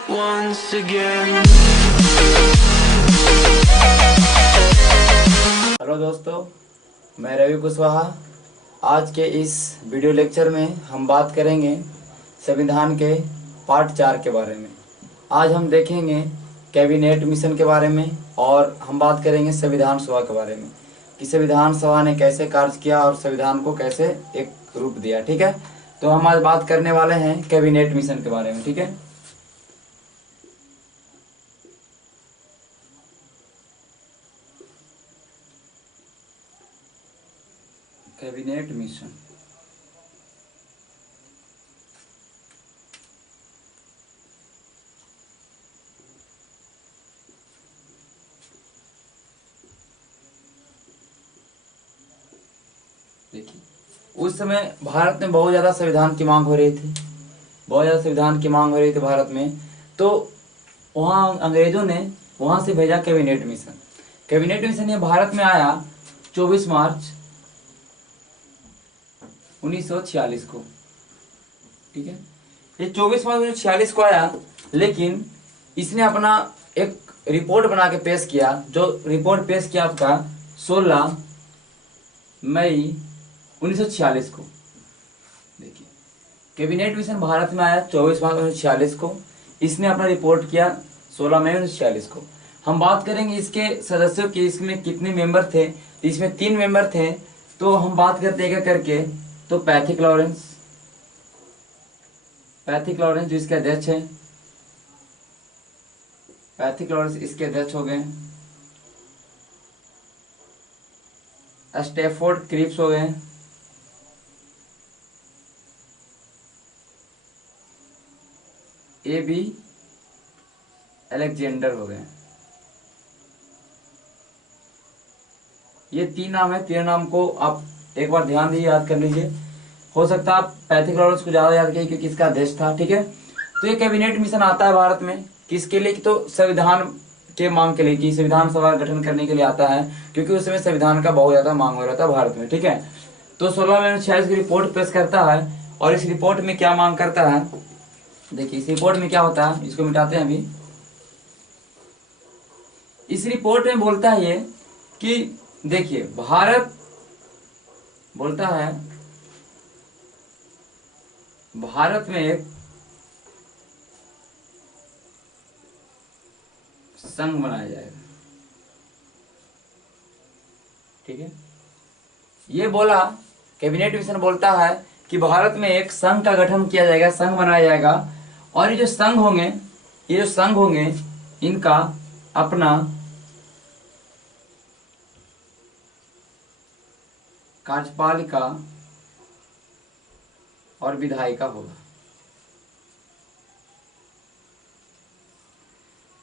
once again. Hello दोस्तों, मैं रवि कुशवाहा। आज के इस वीडियो लेक्चर में हम बात करेंगे संविधान के पार्ट 4 के बारे में। आज हम देखेंगे कैबिनेट मिशन के बारे में और हम बात करेंगे संविधान सभा के बारे में कि संविधान सभा ने कैसे कार्य किया और संविधान को कैसे एक रूप दिया। ठीक है, तो हम आज बात करने वाले हैं कैबिनेट मिशन के बारे में। ठीक है, कैबिनेट मिशन देखिए, उस समय भारत में बहुत ज़्यादा संविधान की मांग हो रही थी, बहुत ज़्यादा संविधान की मांग हो रही थी भारत में। तो वहाँ अंग्रेजों ने वहाँ से भेजा कैबिनेट मिशन। कैबिनेट मिशन ये भारत में आया 24 मार्च 1946 को। ठीक है, ये 24 मार्च 1946 को आया, लेकिन इसने अपना एक रिपोर्ट बना के पेश किया। जो रिपोर्ट पेश किया आपका 16 मई 1946 को। देखिए, कैबिनेट मिशन भारत में आया 24 मार्च 1946 को। इसने अपना रिपोर्ट किया 16 मई 1946 को। हम बात करेंगे इसके सदस्यों की, इसमें कितने मेंबर थे। इसमें 3 मेंबर थे। तो हम बात करते हैं करके, तो पैथिक लॉरेंस जो इसके अध्यक्ष हैं, पैथिक लॉरेंस इसके अध्यक्ष हो गए। स्टैफोर्ड क्रिप्स हो गए। ए बी अलेक्जेंडर हो गए। ये 3 नाम है। 3 नाम को आप एक बार ध्यान दीजिए, याद कर लीजिए। हो सकता है आप पैथिक लॉरेंस को ज्यादा याद करिए क्योंकि इसका अध्यक्ष था। ठीक है, तो ये कैबिनेट मिशन आता है भारत में किसके लिए, तो संविधान के मांग के लिए, कि संविधान सभा गठन करने के लिए आता है, क्योंकि उस समय संविधान का बहुत ज्यादा मांग हो रहा था भारत में। ठीक है, तो 16 मई 1946 की रिपोर्ट पेश करता है और इस रिपोर्ट में क्या मांग करता है। देखिए, इस रिपोर्ट में क्या होता है, इसको मिटाते हैं अभी। इस रिपोर्ट में बोलता है ये कि देखिए, भारत बोलता है भारत में एक संघ बनाया जाएगा। ठीक है, ये बोला, कैबिनेट मिशन बोलता है कि भारत में एक संघ का गठन किया जाएगा, संघ बनाया जाएगा। और ये जो संघ होंगे इनका अपना कार्यपालिका और विधायिका होगा।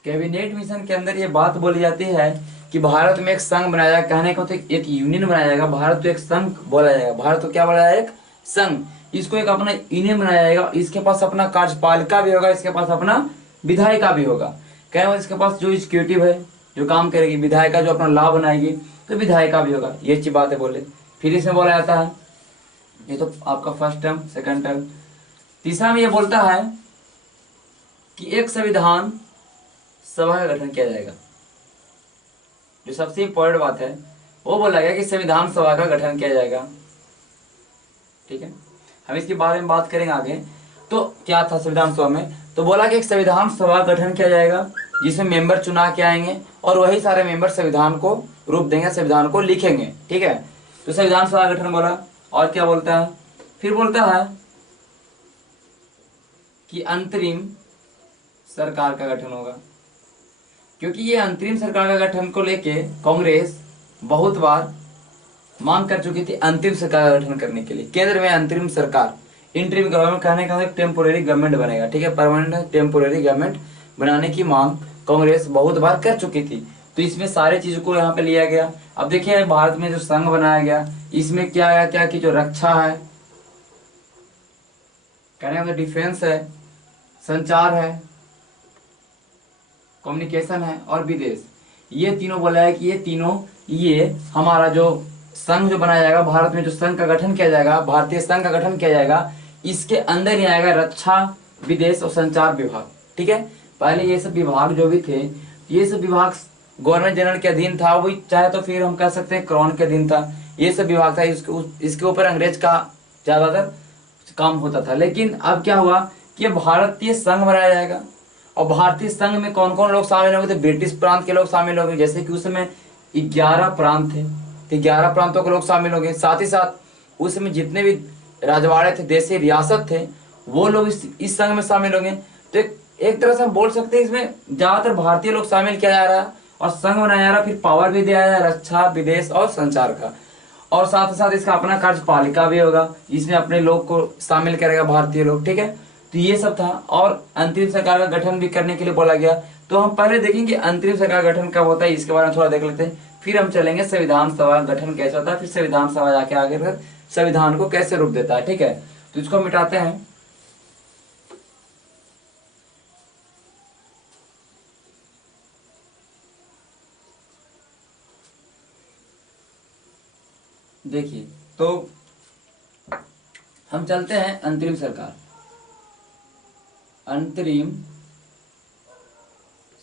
कैबिनेट मिशन के अंदर ये बात बोली जाती है कि भारत में एक संघ बनाया जाएगा। कहने का मतलब एक यूनियन बनाया जाएगा। भारत तो एक संघ बोला जाएगा, भारत तो क्या बोला जाएगा, एक संघ। इसको एक अपना यूनियन बनाया जाएगा। इसके पास अपना कार्यपालिका भी होगा, इसके पास अपना विधायिका भी होगा। क्या इसके पास जो एग्जीक्यूटिव है, जो काम करेगी, विधायिका जो अपना लॉ बनाएगी, तो विधायिका भी होगा। ये अच्छी बात है बोले। फिर इसमें बोला जाता है, ये तो आपका फर्स्ट टर्म, सेकंड टर्म। तीसरा में ये बोलता है कि एक संविधान सभा का गठन किया जाएगा। जो सबसे इंपॉर्टेंट बात है वो बोला गया कि संविधान सभा का गठन किया जाएगा। ठीक है, हम इसके बारे में बात करेंगे आगे। तो क्या था संविधान सभा में, तो बोला कि एक संविधान सभा का गठन किया जाएगा जिसमें मेंबर चुना के आएंगे और वही सारे मेंबर संविधान को रूप देंगे, संविधान को लिखेंगे। ठीक है, तो संविधान सभा गठन बोला। और क्या बोलता है, फिर बोलता है कि अंतरिम सरकार का गठन होगा, क्योंकि ये अंतरिम सरकार का गठन को लेके कांग्रेस बहुत बार मांग कर चुकी थी। अंतिम सरकार का गठन करने के लिए केंद्र में अंतरिम सरकार, इंटरिम गवर्नमेंट कहने का मतलब टेम्पोरेरी गवर्नमेंट बनेगा। ठीक है, परमानेंट टेम्पोरेरी गवर्नमेंट बनाने की मांग कांग्रेस बहुत बार कर चुकी थी। तो इसमें सारे चीजों को यहाँ पे लिया गया। अब देखिए, भारत में जो संघ बनाया गया, इसमें क्या है, क्या की जो रक्षा है, कहने का डिफेंस है, संचार है, कम्युनिकेशन है और विदेश, ये तीनों बोला है कि ये तीनों, ये हमारा जो संघ जो बनाया जाएगा, भारत में जो संघ का गठन किया जाएगा, भारतीय संघ का गठन किया जाएगा, इसके अंदर ही आएगा रक्षा, विदेश और संचार विभाग। ठीक है, पहले ये सब विभाग जो भी थे, ये सब विभाग गवर्नर जनरल के अधीन था, वही चाहे तो फिर हम कह सकते हैं क्राउन के अधीन था। ये सब विभाग था, इसके ऊपर अंग्रेज का ज्यादातर काम होता था। लेकिन अब क्या हुआ कि अब भारतीय संघ बनाया जाएगा, और भारतीय संघ में कौन कौन लोग शामिल होंगे, तो ब्रिटिश प्रांत के लोग शामिल होंगे, जैसे कि उस समय 11 प्रांत थे, तो 11 प्रांतों के लोग शामिल होंगे। साथ ही साथ उस समय जितने भी राजवाड़े थे, देशी रियासत थे, वो लोग इस संघ में शामिल होंगे। तो एक तरह से हम बोल सकते हैं इसमें ज्यादातर भारतीय लोग शामिल किया जा रहा है, और संघ बनाया जा रहा है। फिर पावर भी दिया जा रहा है रक्षा, विदेश और संचार का, और साथ ही साथ इसका अपना कार्यपालिका भी होगा, इसमें अपने लोग को शामिल करेगा भारतीय लोग, ठीक है। तो ये सब था, और अंतरिम सरकार का गठन भी करने के लिए बोला गया। तो हम पहले देखेंगे अंतरिम सरकार का गठन कब होता है, इसके बारे में थोड़ा देख लेते हैं, फिर हम चलेंगे संविधान सभा का गठन कैसे होता है, फिर संविधान सभा जाके आगे फिर संविधान को कैसे रूप देता है, ठीक है। तो इसको मिटाते हैं। देखिए, तो हम चलते हैं अंतरिम सरकार। अंतरिम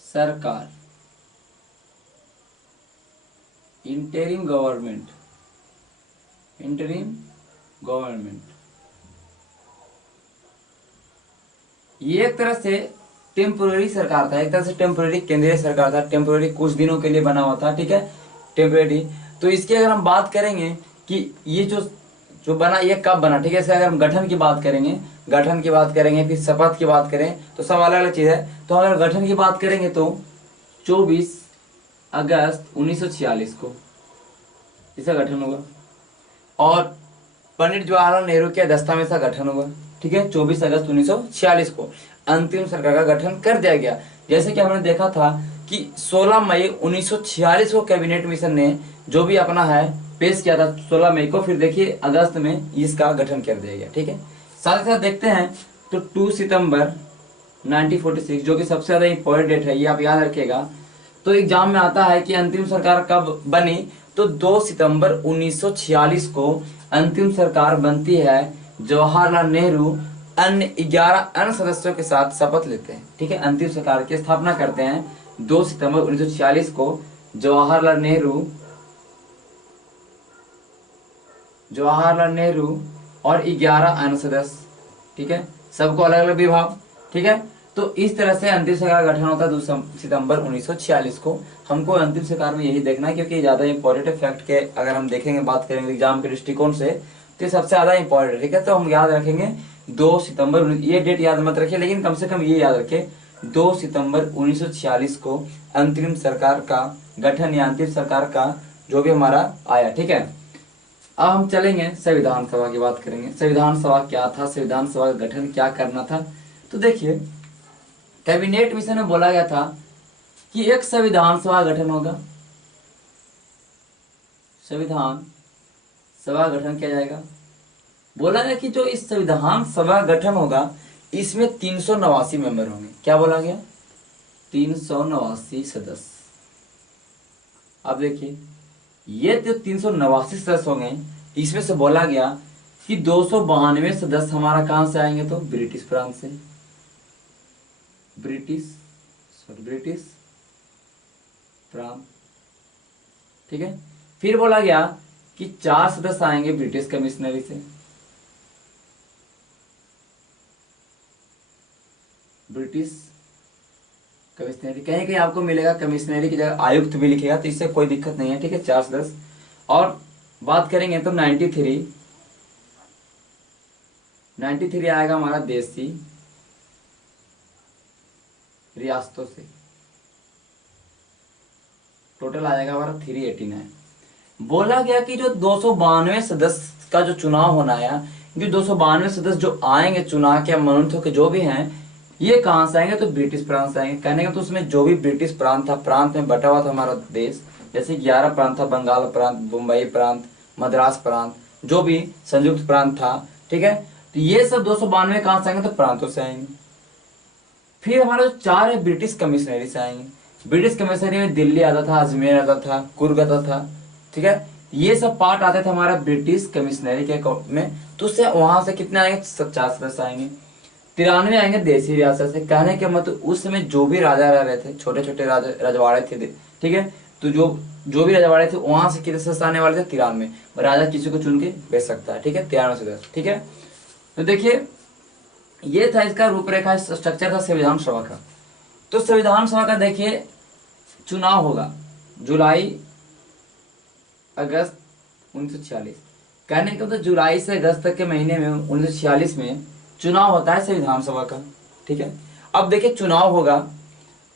सरकार, इंटरिम गवर्नमेंट, इंटरिम गवर्नमेंट, ये एक तरह से टेम्पोररी सरकार था, एक तरह से टेम्पोररी केंद्रीय सरकार था, टेम्पोररी कुछ दिनों के लिए बना हुआ था, ठीक है, टेम्पोररी। तो इसकी अगर हम बात करेंगे कि ये जो जो बना, ये कब बना, ठीक है। इसका अगर हम गठन की बात करेंगे, गठन की बात करेंगे, फिर शपथ की बात करें, तो सब अलग अलग चीज है। तो अगर गठन की बात करेंगे तो 24 अगस्त 1946 को इसका गठन हुआ, और पंडित जवाहरलाल नेहरू के अध्यक्षता में इसका गठन हुआ, ठीक है। 24 अगस्त 1946 को अंतिम सरकार का गठन कर दिया गया। जैसे कि हमने देखा था कि 16 मई 1946 को कैबिनेट मिशन ने जो भी अपना है पेश किया था 16 मई को, फिर देखिए अगस्त में इसका गठन कर दिया गया, ठीक है। साथ ही साथ देखते हैं तो 2 सितंबर 1946 जो कि सबसे ज्यादा इंपॉर्टेंट डेट है, ये आप याद रखिएगा। तो एग्जाम में आता है कि अंतिम सरकार कब बनी, तो 2 सितंबर 1946 को अंतिम सरकार बनती है। जवाहरलाल नेहरू अन्य 11 अन्य सदस्यों के साथ शपथ लेते हैं, ठीक है। अंतिम सरकार की स्थापना करते हैं 2 सितंबर 1946 को। जवाहरलाल नेहरू और 11 अन्य सदस्य, ठीक है, सबको अलग अलग विभाग, ठीक है। तो इस तरह से अंतिम सरकार का गठन होता है 2 सितंबर 1946 को। हमको अंतिम सरकार में यही देखना है, क्योंकि ज्यादा इंपॉर्टेंट फैक्ट के अगर हम देखेंगे, बात करेंगे एग्जाम के दृष्टिकोण से, तो ये सबसे ज्यादा इंपॉर्टेंट है, ठीक है। तो हम याद रखेंगे 2 सितंबर, ये डेट याद मत रखिए, लेकिन कम से कम ये याद रखें 2 सितंबर 1946 को अंतरिम सरकार का गठन या अंतिम सरकार का जो भी हमारा आया, ठीक है। अब हम चलेंगे संविधान सभा की बात करेंगे। संविधान सभा क्या था, संविधान सभा का गठन क्या करना था। तो देखिए, कैबिनेट मिशन में बोला गया था कि एक संविधान सभा गठन होगा, संविधान सभा गठन किया जाएगा। बोला गया कि जो इस संविधान सभा गठन होगा इसमें 389 मेंबर होंगे। क्या बोला गया, 389 सदस्य। अब देखिए, ये जो 389 सदस्य होंगे, इसमें से बोला गया कि 292 सदस्य हमारा कहां से आएंगे, तो ब्रिटिश प्रांत से, ब्रिटिश प्रांत, ठीक है। फिर बोला गया कि 4 सदस्य आएंगे ब्रिटिश कमिश्नरी से, ब्रिटिश कमिश्नरी, कहीं कहीं आपको मिलेगा कमिश्नरी की जगह आयुक्त भी लिखेगा, तो इससे कोई दिक्कत नहीं है, ठीक है। 4 सदस्य। और बात करेंगे तो 93 आएगा हमारा देशी रियासतों से, टोटल आ जाएगा हमारा 389। बोला गया कि जो 292 सदस्य का जो चुनाव होना है, जो 292 सदस्य जो आएंगे चुनाव के मनोनीत के जो भी हैं, ये कहां से आएंगे, तो ब्रिटिश प्रांत से आएंगे। कहने का तो उसमें जो भी ब्रिटिश प्रांत था, प्रांत में बटा हुआ था हमारा देश, जैसे 11 प्रांत था, बंगाल प्रांत, मुंबई प्रांत, मद्रास प्रांत, जो भी संयुक्त प्रांत था, ठीक है। तो ये सब 292 कहां से आएंगे, तो प्रांतों से आएंगे। फिर हमारा जो 4 है ब्रिटिश कमिश्नरी से आएंगे। ब्रिटिश कमिश्नरी में दिल्ली आता था, अजमेर आता था, कुर्ग आता था, ठीक है। ये सब पार्ट आते थे हमारा ब्रिटिश कमिश्नरी के में, तो उससे वहां से कितने आएंगे, 50 सदस्य आएंगे। 93 आएंगे देसी रियासत से। कहने के मतलब उस समय जो भी राजा रह रहे थे, छोटे छोटे रजवाड़े थे, ठीक है, तो जो भी रजवाड़े थे वहां से कितने सदस्य आने वाले थे? 93। राजा किसी को चुन के भेज सकता है, ठीक है, 93 सदस्य, ठीक है। तो देखिए ये था इसका रूपरेखा, स्ट्रक्चर था संविधान सभा का। तो संविधान सभा का देखिए चुनाव होगा जुलाई अगस्त 1946। कहने का तो जुलाई से अगस्त तक के महीने में 1946 में चुनाव होता है संविधान सभा का, ठीक है। अब देखिए चुनाव होगा,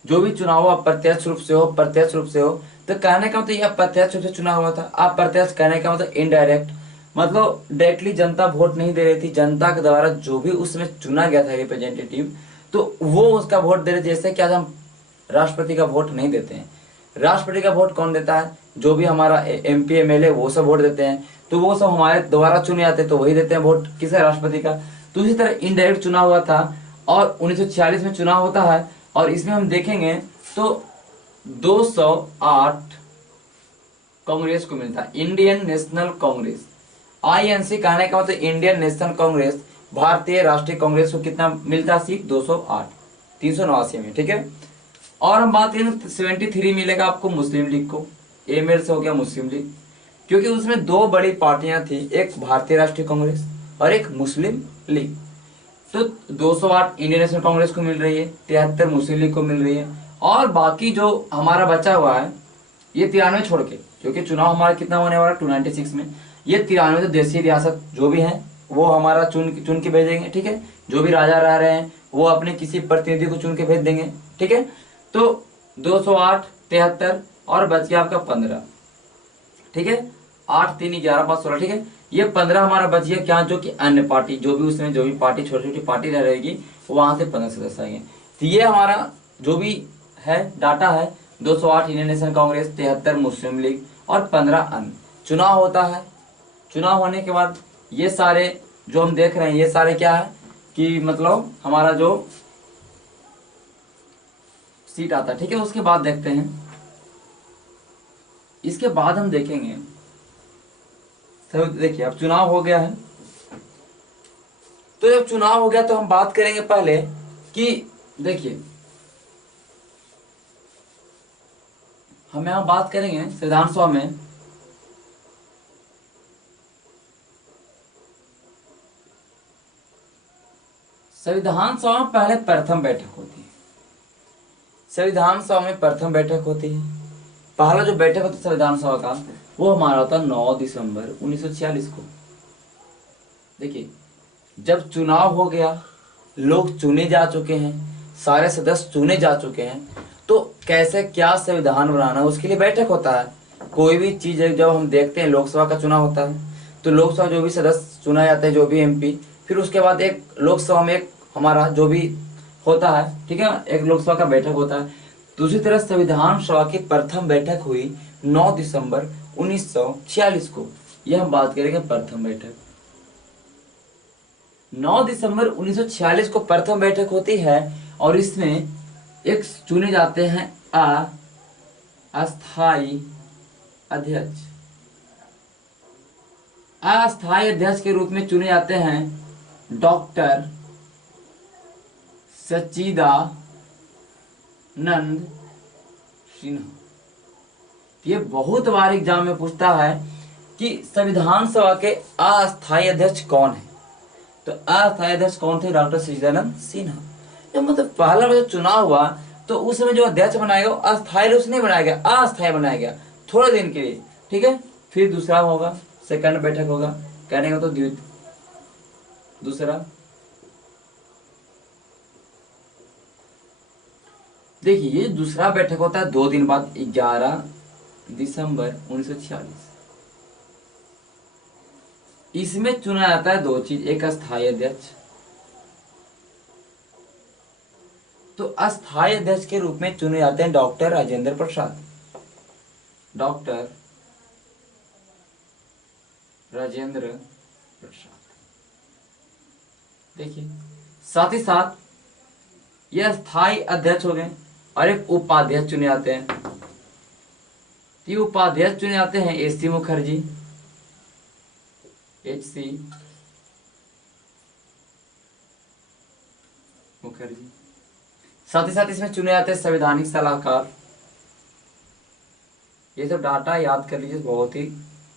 जो भी चुनाव हो अप्रत्यक्ष रूप से हो प्रत्यक्ष रूप से हो, तो कहने का मतलब ये अप्रत्यक्ष रूप से चुनाव हुआ था। अप्रत्यक्ष कहने का मतलब इनडायरेक्ट, मतलब डायरेक्टली जनता वोट नहीं दे रही थी, जनता के द्वारा जो भी उसमें चुना गया था रिप्रेजेंटेटिव, तो वो उसका वोट दे रहे थे। जैसे कि आज हम राष्ट्रपति का वोट नहीं देते हैं, राष्ट्रपति का वोट कौन देता है? जो भी हमारा MP MLA वो सब वोट देते हैं, तो वो सब हमारे द्वारा चुने जाते हैं, तो वही देते हैं वोट किसे? राष्ट्रपति का। तो इसी तरह इनडायरेक्ट चुनाव हुआ था और 1946 में चुनाव होता है। और इसमें हम देखेंगे तो 208 कांग्रेस को मिलता है, इंडियन नेशनल कांग्रेस, INC कहने का मतलब इंडियन नेशनल कांग्रेस, भारतीय राष्ट्रीय कांग्रेस को कितना मिलता है? सीट 208, 389 में, ठीक है। और हम बात करें 73 मिलेगा आपको मुस्लिम लीग को, AML से हो गया मुस्लिम लीग, क्योंकि उसमें दो बड़ी पार्टियां थी, एक भारतीय राष्ट्रीय कांग्रेस और एक मुस्लिम लीग। तो 208 इंडियन नेशनल कांग्रेस को मिल रही है, 73 मुस्लिम लीग को मिल रही है। और बाकी जो हमारा बचा हुआ है ये 93 छोड़ के, क्योंकि चुनाव हमारा कितना होने वाला है 296 में, ये 93 तो देशी रियासत जो भी है वो हमारा चुन के भेजेंगे, ठीक है। जो भी राजा रह रहे हैं वो अपने किसी प्रतिनिधि को चुन के भेज देंगे, ठीक है। तो 208, 73 और बच गया आपका 15, ठीक है। 8 3 11 5 16, ठीक है। ये 15 हमारा बच गया क्या? जो कि अन्य पार्टी, जो भी उसमें जो भी पार्टी छोटी छोटी पार्टी रह रहेगी वहां से 15 सदस्य आएंगे। तो ये हमारा जो भी है डाटा है, 208 इंडियन नेशनल कांग्रेस, 73 मुस्लिम लीग और 15 अन्य। चुनाव होता है, चुनाव होने के बाद ये सारे जो हम देख रहे हैं ये सारे क्या है कि मतलब हमारा जो सीट आता है, ठीक है। उसके बाद देखते हैं, इसके बाद हम देखेंगे, देखिए अब चुनाव हो गया है। तो जब चुनाव हो गया तो हम बात करेंगे पहले कि देखिए हम यहां बात करेंगे संविधान सभा में संविधान सभा में पहले प्रथम बैठक होती है। संविधान सभा में प्रथम बैठक होती है। पहला जो बैठक होता है संविधान सभा का वो हमारा होता है 9 दिसंबर 1946 को। देखिए जब चुनाव हो गया, लोग चुने जा चुके हैं, सारे सदस्य चुने जा चुके हैं, तो कैसे क्या संविधान बनाना उसके लिए बैठक होता है। कोई भी चीज है, जब हम देखते हैं लोकसभा का चुनाव होता है तो लोकसभा जो भी सदस्य चुना जाता है, जो भी MP, फिर उसके बाद एक लोकसभा में एक हमारा जो भी होता है, ठीक है, एक लोकसभा का बैठक होता है। दूसरी तरफ संविधान सभा की प्रथम बैठक हुई 9 दिसंबर 1946 को। यह हम बात करेंगे प्रथम बैठक। 9 दिसंबर 1946 को प्रथम बैठक होती है और इसमें एक चुने जाते हैं अस्थाई अध्यक्ष। अस्थाई अध्यक्ष के रूप में चुने जाते हैं डॉक्टर सच्चिदानंद सिन्हा। ये बहुत बार एग्जाम में पूछता है कि संविधान सभा के अस्थाई अध्यक्ष कौन है। तो अस्थाई अध्यक्ष कौन थे? डॉक्टर सच्चिदानंद सिन्हा। जब मतलब पहला बार चुनाव हुआ तो उस समय जो अध्यक्ष बनाएगा वो अस्थाई रूप से नहीं बनाया गया, अस्थाई बनाया गया थोड़े दिन के लिए, ठीक है। फिर दूसरा होगा, सेकंड बैठक होगा, कहने का तो दूसरा। देखिए ये दूसरा बैठक होता है 2 दिन बाद 11 दिसंबर 1946। इसमें चुना जाता है 2 चीज, एक अस्थाई अध्यक्ष। तो अस्थाई अध्यक्ष के रूप में चुने जाते हैं डॉक्टर राजेंद्र प्रसाद। डॉक्टर राजेंद्र प्रसाद। देखिए साथ ही साथ ये स्थायी अध्यक्ष हो गए और एक उपाध्यक्ष चुने जाते हैं। ये उपाध्यक्ष चुने जाते हैं AC मुखर्जी, HC मुखर्जी। साथ ही साथ इसमें चुने जाते हैं संवैधानिक सलाहकार। ये सब डाटा याद कर लीजिए, बहुत ही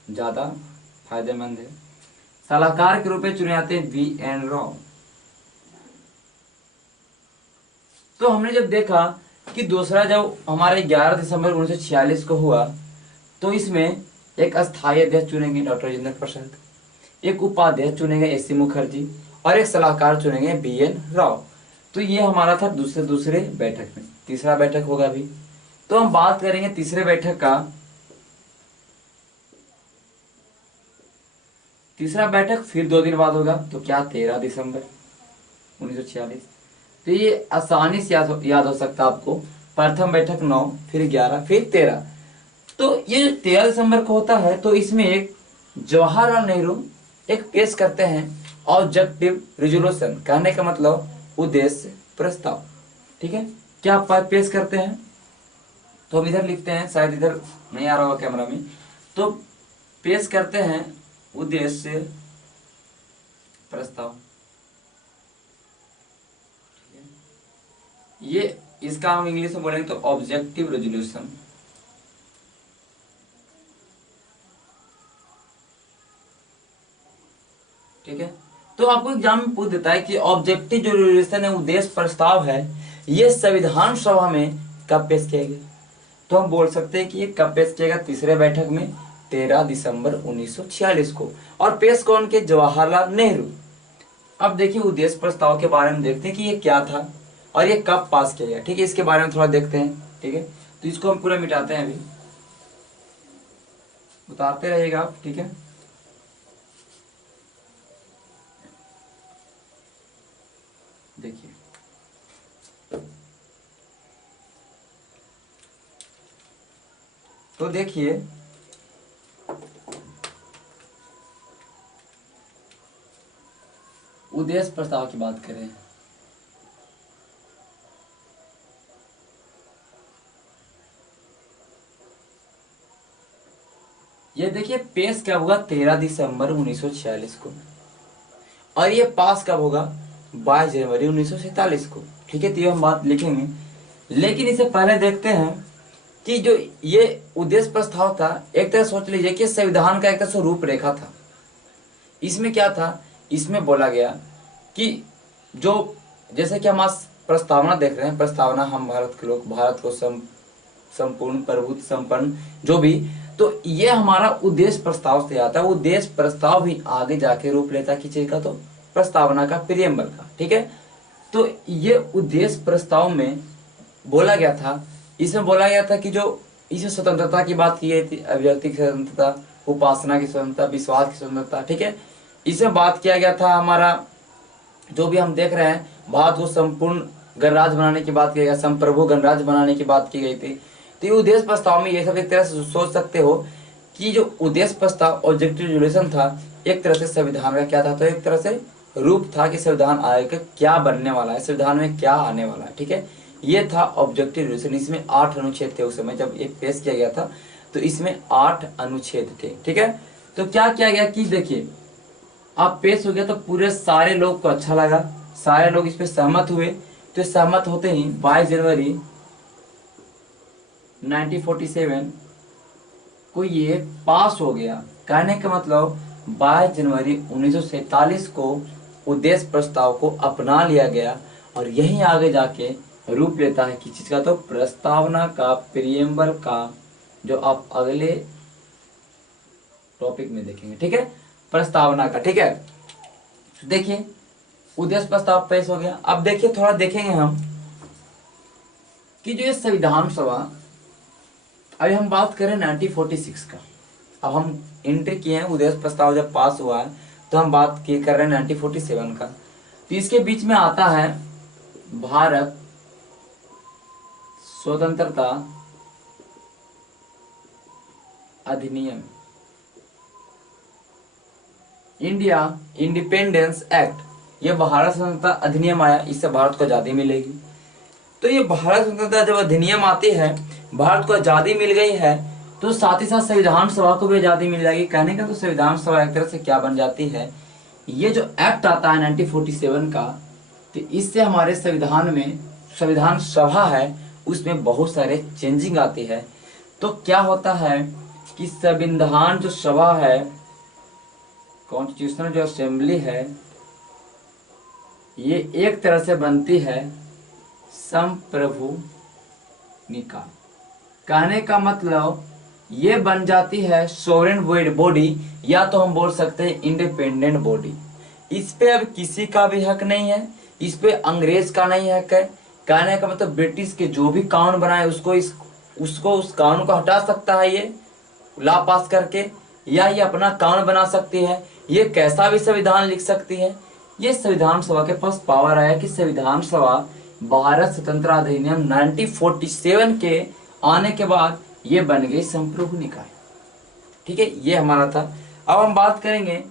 ज्यादा फायदेमंद है। सलाहकार के रूप में चुने जाते हैं VN राव। तो हमने जब देखा कि दूसरा जब हमारे 11 दिसंबर 1946 को हुआ, तो इसमें एक अस्थायी अध्यक्ष चुनेंगे डॉक्टर राजेंद्र प्रसाद, एक उपाध्यक्ष चुनेंगे AC मुखर्जी और एक सलाहकार चुनेंगे BN राव। तो ये हमारा था दूसरे बैठक में। तीसरा बैठक होगा अभी, तो हम बात करेंगे तीसरे बैठक का। तीसरा बैठक फिर 2 दिन बाद होगा, तो क्या 13 दिसंबर 1946। तो ये आसानी से याद हो सकता है आपको। प्रथम बैठक 9, फिर 11, फिर 13। तो ये 13 दिसंबर को होता है, तो इसमें एक जवाहरलाल नेहरू एक पेश करते हैं ऑब्जेक्टिव रिजोल्यूशन, कहने का मतलब उद्देश्य प्रस्ताव। ठीक है, क्या पेश करते हैं, तो हम इधर लिखते हैं, शायद इधर नहीं आ रहा होगा कैमरा में। तो पेश करते हैं उद्देश्य प्रस्ताव। ये इसका हम इंग्लिश में बोलेंगे तो ऑब्जेक्टिव रेजोल्यूशन। ठीक है, तो आपको एग्जाम में पूछ देता है कि ऑब्जेक्टिव जो रेजोल्यूशन है, उद्देश्य प्रस्ताव है, ये संविधान सभा में कब पेश किया गया। तो हम बोल सकते हैं कि ये कब पेश किया गया, तीसरे बैठक में 13 दिसंबर 1946 को। और पेश कौन के, जवाहरलाल नेहरू। अब देखिए उद्देश्य प्रस्ताव के बारे में देखते हैं कि ये क्या था और ये कब पास किया गया। ठीक है, इसके बारे में थोड़ा देखते हैं। ठीक है, तो इसको हम पूरा मिटाते हैं, अभी उतारते रहिएगा आप। ठीक है, देखिए तो देखिए उद्देश्य प्रस्ताव की बात करें, ये देखिए पेश कब हुआ, 13 दिसंबर 1946 को, और ये पास कब होगा, 22 जनवरी 1947 को। ठीक है, तो ये हम बात लिखेंगे। लेकिन इससे पहले देखते हैं कि जो ये उद्देश्य प्रस्ताव था, एक तरह सोच लीजिए कि संविधान का एक तरह से रूपरेखा था। इसमें क्या था, इसमें बोला गया कि जो जैसे कि हम आज प्रस्तावना देख रहे हैं, प्रस्तावना हम भारत के लोग, भारत को संपूर्ण प्रभुत्व संपन्न जो भी, तो ये हमारा उद्देश्य प्रस्ताव से आता है। उद्देश्य प्रस्ताव भी आगे जाके रूप लेता किस चीज का, तो प्रस्तावना का, प्रियम्बल का। ठीक है, तो ये उद्देश्य प्रस्ताव में बोला गया था, इसमें बोला गया था कि जो इसमें स्वतंत्रता की बात की गई थी, अभिव्यक्ति की स्वतंत्रता, उपासना की स्वतंत्रता, विश्वास की स्वतंत्रता। ठीक है, इसमें बात किया गया था हमारा जो भी हम देख रहे हैं, भारत को संपूर्ण गणराज्य बनाने की बात की गई, संप्रभु गणराज्य बनाने की बात की गई थी। तो ये उद्देश्य प्रस्ताव में ये सब एक तरह से सोच सकते हो कि जो उद्देश्य प्रस्ताव ऑब्जेक्टिव रेजोल्यूशन था, एक तरह से संविधान का क्या था, तो एक तरह से रूप था कि संविधान आयोग क्या बनने वाला है, संविधान में क्या आने वाला है। ठीक है, ये था ऑब्जेक्टिव रेजोल्यूशन। इसमें 8 अनुच्छेद थे उस समय जब ये पेश किया गया था, तो इसमें 8 अनुच्छेद थे। ठीक है, तो क्या किया गया कि देखिए अब पेश हो गया, तो पूरे सारे लोग को अच्छा लगा, सारे लोग इस पे सहमत हुए। तो सहमत होते ही 22 जनवरी 1947 को ये पास हो गया। कहने का मतलब 22 जनवरी 1947 को उद्देश्य प्रस्ताव को अपना लिया गया, और यही आगे जाके रूप लेता है किस चीज का, तो प्रस्तावना का, प्रियम्बल का, जो आप अगले टॉपिक में देखेंगे। ठीक है, प्रस्तावना का। ठीक है, देखिए उद्देश्य प्रस्ताव पेश हो गया। अब देखिए थोड़ा देखेंगे हम कि जो ये संविधान सभा, अभी हम बात करें 1946 का। अब हम एंट्री किए हैं, उद्देश्य प्रस्ताव जब पास हुआ है तो हम बात की कर रहे हैं 1947 का। तो इसके बीच में आता है भारत स्वतंत्रता अधिनियम, इंडिया इंडिपेंडेंस एक्ट। ये भारत स्वतंत्रता अधिनियम आया, इससे भारत को आजादी मिलेगी। तो ये भारत स्वतंत्रता जब अधिनियम आती है, भारत को आजादी मिल गई है, तो साथ ही साथ संविधान सभा को भी आजादी मिल जाएगी। कहने का तो संविधान सभा एक तरह से क्या बन जाती है, ये जो एक्ट आता है 1947 का, तो इससे हमारे संविधान में, संविधान सभा है उसमें बहुत सारे चेंजिंग आती है। तो क्या होता है कि संविधान जो सभा है, कॉन्स्टिट्यूशनल जो असेंबली है, ये एक तरह से बनती है संप्रभु निकाय। कहने का मतलब ये बन जाती है सोवरेन बॉडी, या तो हम बोल सकते हैं इंडिपेंडेंट बॉडी। इस पे अब किसी का भी हक नहीं है, इस पे अंग्रेज का नहीं हक है। कहने का मतलब ब्रिटिश के जो भी कानून बनाए उसको उस कानून को हटा सकता है ये लॉ पास करके, या ये अपना कानून बना सकती है, ये कैसा भी संविधान लिख सकती है। ये संविधान सभा के पास पावर आया कि संविधान सभा भारत स्वतंत्रता अधिनियम 1947 के आने के बाद ये बन गई संप्रभु निकाय। ठीक है, ये हमारा था। अब हम बात करेंगे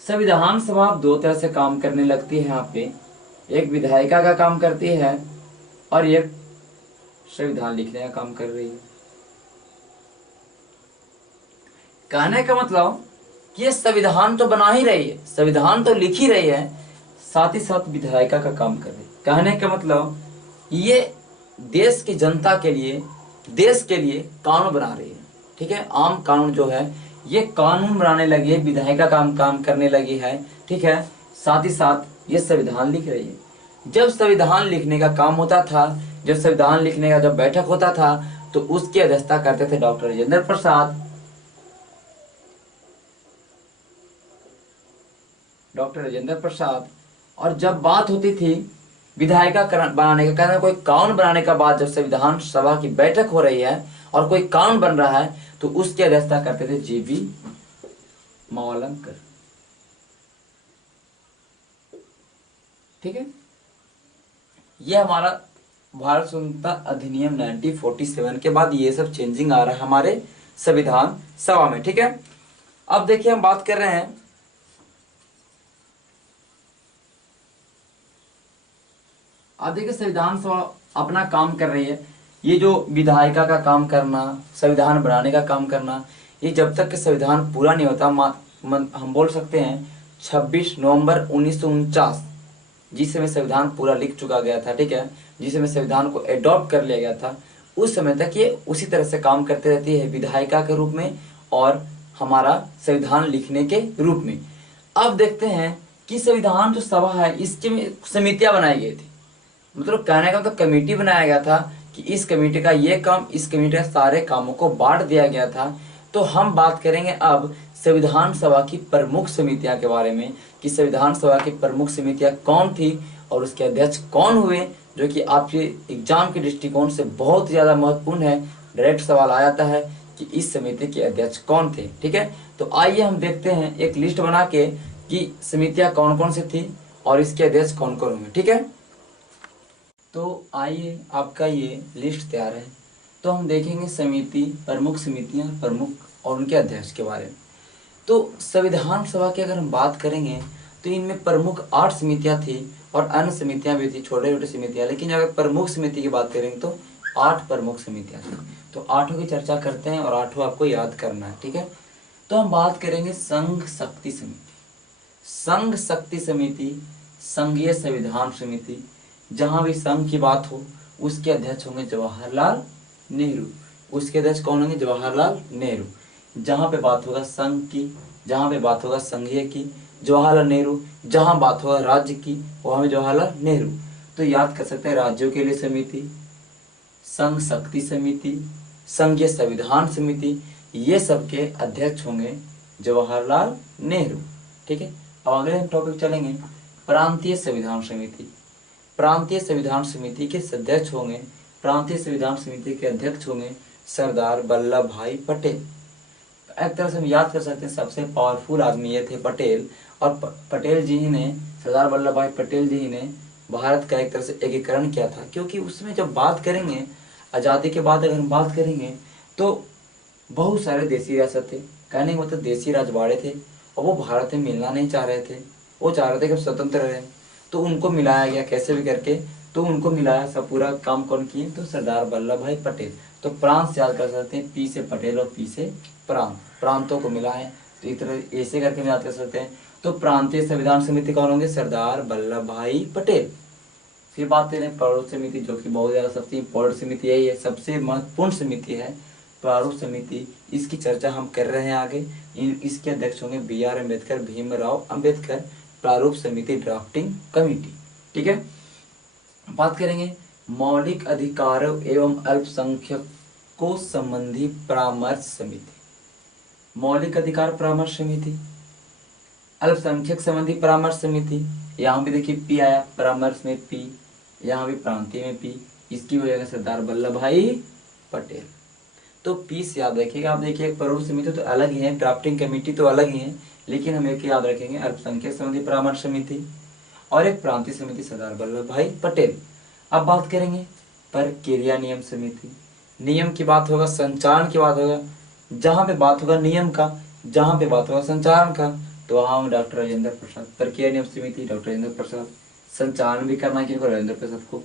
संविधान सभा अब दो तरह से काम करने लगती है यहाँ पे, एक विधायिका का काम करती है और एक संविधान लिखने का काम कर रही है। कहने का मतलब कि ये संविधान तो बना ही रही है, संविधान तो लिख ही रही है, साथ ही साथ विधायिका का काम कर रही है। कहने का मतलब ये देश की जनता के लिए, देश के लिए कानून बना रही है। ठीक है, आम कानून जो है ये कानून बनाने लगी है, विधायिका काम करने लगी है। ठीक है, साथ ही साथ ये संविधान लिख रही है। जब संविधान लिखने का काम होता था, जब संविधान लिखने का जब बैठक होता था, तो उसकी अध्यक्षता करते थे डॉक्टर राजेंद्र प्रसाद। डॉक्टर राजेंद्र प्रसाद। और जब बात होती थी विधायिका बनाने का, कहना कोई कानून बनाने का बाद, जब संविधान सभा की बैठक हो रही है और कोई कानून बन रहा है, तो उसकी अध्यक्षता करते थे जीवी मावलंकर। ठीक है, ये हमारा भारत स्वतंत्रता अधिनियम 1947 के बाद ये सब चेंजिंग आ रहा है हमारे संविधान सभा में। ठीक है, अब देखिए हम बात कर रहे हैं, अब देखिए संविधान सभा अपना काम कर रही है। ये जो विधायिका का काम करना, संविधान बनाने का काम करना, ये जब तक कि संविधान पूरा नहीं होता, हम बोल सकते हैं 26 नवंबर 1949, जिस समय संविधान पूरा लिख चुका गया था। ठीक है, जिस समय संविधान को एडॉप्ट कर लिया गया था, उस समय तक ये उसी तरह से काम करते रहती है, विधायिका के रूप में और हमारा संविधान लिखने के रूप में। अब देखते हैं कि संविधान जो सभा है इसकी समितियां बनाई गई थी, मतलब कहने का तो कमेटी बनाया गया था कि इस कमेटी का ये काम, इस कमेटी के सारे कामों को बांट दिया गया था। तो हम बात करेंगे अब संविधान सभा की प्रमुख समितियां के बारे में, कि संविधान सभा की प्रमुख समितियां कौन थी और उसके अध्यक्ष कौन हुए, जो कि आपके एग्जाम के दृष्टिकोण से बहुत ज़्यादा महत्वपूर्ण है। डायरेक्ट सवाल आ जाता है कि इस समिति के अध्यक्ष कौन थे। ठीक है, तो आइए हम देखते हैं एक लिस्ट बना के कि समितियां कौन कौन सी थी और इसके अध्यक्ष कौन कौन होंगे। ठीक है, तो आइए आपका ये लिस्ट तैयार है। तो हम देखेंगे समिति, प्रमुख समितियां, प्रमुख और उनके अध्यक्ष के बारे में। तो संविधान सभा की अगर हम बात करेंगे तो इनमें प्रमुख 8 समितियां थी और अन्य समितियां भी थी, छोटे छोटे समितियां, लेकिन अगर प्रमुख समिति की बात करेंगे तो 8 प्रमुख समितियां थी। तो 8 की चर्चा करते हैं और 8 आपको याद करना है। ठीक है, तो हम बात करेंगे संघ शक्ति समिति। संघ शक्ति समिति, संघीय संविधान समिति, जहां भी संघ की बात हो उसके अध्यक्ष होंगे जवाहरलाल नेहरू। उसके अध्यक्ष कौन होंगे? जवाहरलाल नेहरू। जहां पे बात होगा संघ की, जहां पे बात होगा संघीय की, जवाहरलाल नेहरू। जहां बात होगा राज्य की, वहां भी जवाहरलाल नेहरू। तो याद कर सकते हैं राज्यों के लिए समिति, संघ शक्ति समिति, संघीय संविधान समिति, ये सबके अध्यक्ष होंगे जवाहरलाल नेहरू। ठीक है, अब अगले हम टॉपिक चलेंगे प्रांतीय संविधान समिति। प्रांतीय संविधान समिति के अध्यक्ष होंगे, प्रांतीय संविधान समिति के अध्यक्ष होंगे सरदार वल्लभ भाई पटेल। एक तरह से हम याद कर सकते हैं सबसे पावरफुल आदमी ये थे पटेल, और पटेल जी ही ने, सरदार वल्लभ भाई पटेल जी ही ने भारत का एक तरह से एकीकरण किया था। क्योंकि उसमें जब बात करेंगे आज़ादी के बाद, अगर हम बात करेंगे तो बहुत सारे देसी रियासत थे, कहने का मतलब देसी राजवाड़े थे, और वो भारत में मिलना नहीं चाह रहे थे। वो चाह रहे थे कि स्वतंत्र रहे, तो उनको मिलाया गया कैसे भी करके। तो उनको मिलाया, सब पूरा काम कौन किए? तो सरदार वल्लभ भाई पटेल। तो प्रांत से याद कर सकते हैं, पी से पटेल और पी से प्रांत, प्रांतों को मिला है। तो इस तरह ऐसे करके हम याद कर सकते हैं। तो प्रांतीय संविधान समिति कौन होंगे? सरदार वल्लभ भाई पटेल। फिर बात करें प्रारूप समिति, जो कि बहुत ज़्यादा सबसे इम्पोर्टेंट समिति है, ये सबसे महत्वपूर्ण समिति है प्रारूप समिति। इसकी चर्चा हम कर रहे हैं आगे। इसके अध्यक्ष होंगे BR अम्बेडकर, भीमराव अम्बेडकर, प्रारूप समिति ड्राफ्टिंग कमेटी। ठीक है, बात करेंगे मौलिक अधिकारों एवं अल्पसंख्यकों संबंधी परामर्श समिति। मौलिक अधिकार परामर्श समिति, अल्पसंख्यक संबंधी परामर्श समिति, यहाँ भी देखिए पी आया, परामर्श में पी, यहाँ भी प्रांतीय में पी, इसकी वजह से सरदार वल्लभ भाई पटेल। तो पी से याद रखिएगा। आप देखिए एक प्रारूप समिति तो अलग ही है, ड्राफ्टिंग कमेटी तो अलग ही है, लेकिन हम एक याद रखेंगे, अल्पसंख्यक संबंधी परामर्श समिति और एक प्रांतीय समिति सरदार वल्लभ भाई पटेल। अब बात करेंगे प्रक्रिया नियम समिति। नियम की बात होगा, संचालन की बात होगा, जहाँ पे बात होगा नियम का, जहाँ पे बात होगा संचालन का, तो वहाँ डॉक्टर राजेंद्र प्रसाद। प्रक्रिया नियम समिति डॉक्टर राजेंद्र प्रसाद, संचालन भी करना किनको, राजेंद्र प्रसाद को,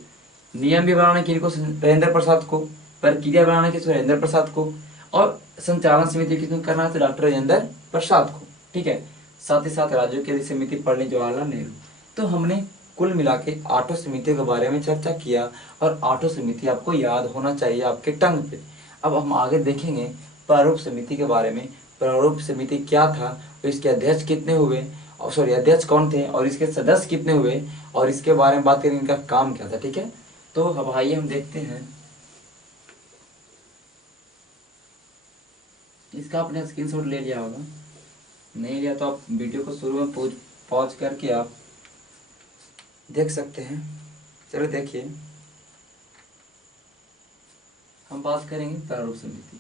नियम भी बनाना किनको, राजेंद्र प्रसाद को, प्रक्रिया बनाना किसको, राजेंद्र प्रसाद को, और संचालन समिति किसको करना है, तो डॉक्टर राजेंद्र प्रसाद को। ठीक है, साथ ही साथ राज्यों की समिति पढ़नी जवाहरलाल नेहरू। तो हमने कुल मिला के 8 समितियों के बारे में चर्चा किया, और 8 समिति आपको याद होना चाहिए आपके टंग पे। अब हम आगे देखेंगे प्रारूप समिति के बारे में। प्रारूप समिति क्या था, तो इसके अध्यक्ष कितने हुए, और सॉरी अध्यक्ष कौन थे, और इसके सदस्य कितने हुए, और इसके बारे में बात करेंगे इनका काम क्या था। ठीक है, तो अब आइए हम देखते हैं। इसका आपने स्क्रीनशॉट ले लिया होगा, नहीं लिया तो आप वीडियो को शुरू में पॉज करके आप देख सकते हैं। चलो देखिए, हम बात करेंगे प्रारूप समिति।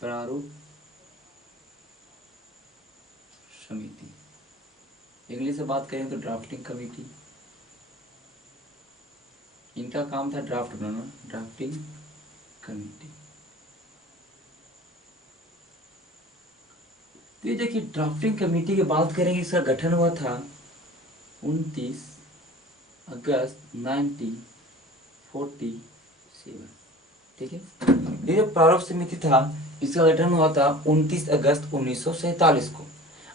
प्रारूप समिति इंग्लिश से बात करें तो ड्राफ्टिंग कमेटी। इनका काम था ड्राफ्ट बनाना, ड्राफ्टिंग कमेटी। तो ये देखिए ड्राफ्टिंग कमेटी की बात करेंगे, इसका गठन हुआ था 29 अगस्त 1947। ठीक है, ये जो प्रारूप समिति था इसका गठन हुआ था 29 अगस्त 1947 को,